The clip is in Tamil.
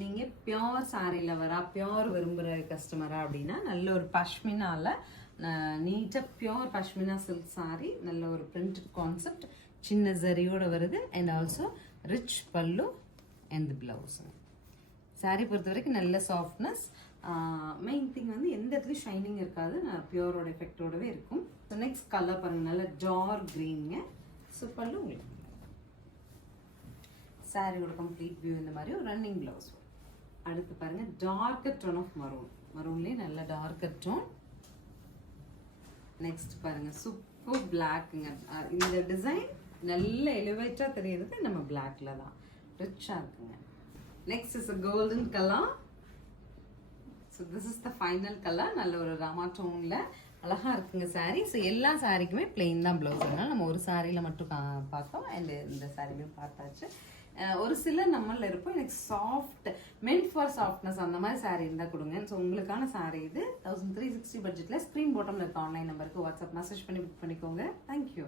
நீங்கள் பியோர் சாரியில் வரா பியோர் விரும்புகிற கஸ்டமரா அப்படின்னா நல்ல ஒரு பஷ்மினாவில் நீட்டாக பியோர் பஷ்மினா சில்க் சாரி, நல்ல ஒரு பிரிண்ட் கான்செப்ட், சின்ன ஜரியோடு வருது. அண்ட் ஆல்சோ ரிச் பல்லு அண்ட் பிளவுஸுங்க. சாரீ பொறுத்த வரைக்கும் நல்ல சாஃப்ட்னஸ். மெயின் திங் வந்து எந்த இடத்துலையும் ஷைனிங் இருக்காது, பியூரோட எஃபெக்டோடவே இருக்கும். ஸோ நெக்ஸ்ட் கலர் பாருங்கள், நல்ல டார்க் க்ரீனுங்க. ஸோ பல்லு உங்களுக்கு சாரியோட கம்ப்ளீட் வியூ இந்த மாதிரி ஒரு ரன்னிங் ப்ளவுஸ். அடுத்து பாருங்கள் டார்க்கர் டோன் ஆஃப் மரூன். மரூன்லேயே நல்ல டார்க்கர் டோன். நெக்ஸ்ட் பாருங்கள் சூப்பர் பிளாக்குங்க. இந்த டிசைன் நல்ல எலிவேட்டாக தெரியுறது நம்ம பிளாக்ல தான், ரிச்சாக இருக்குங்க. Next is a golden colour. So this is the final colour. நல்ல ஒரு ராமா டோனில் அழகாக இருக்குங்க சாரீ. ஸோ எல்லா சாரிக்குமே பிளெயின் தான் ப்ளவுஸ். அதனால் நம்ம ஒரு சாரியில் மட்டும் பார்த்தோம். அண்ட் இந்த சாரியுமே பார்த்தாச்சு. ஒரு சில நம்மளில் இருப்போம் எனக்கு சாஃப்ட் மென்ட் ஃபார் சாஃப்ட்னஸ் அந்த மாதிரி சாரீ இருந்தால் கொடுங்க. ஸோ உங்களுக்கான சாரீ இது 1360 பட்ஜெட்டில் ஸ்க்ரீன் பாட்டமில் இருக்க ஆன்லைன் நம்பருக்கு வாட்ஸ்அப் மெசேஜ் பண்ணி புக் பண்ணிக்கோங்க. தேங்க்யூ.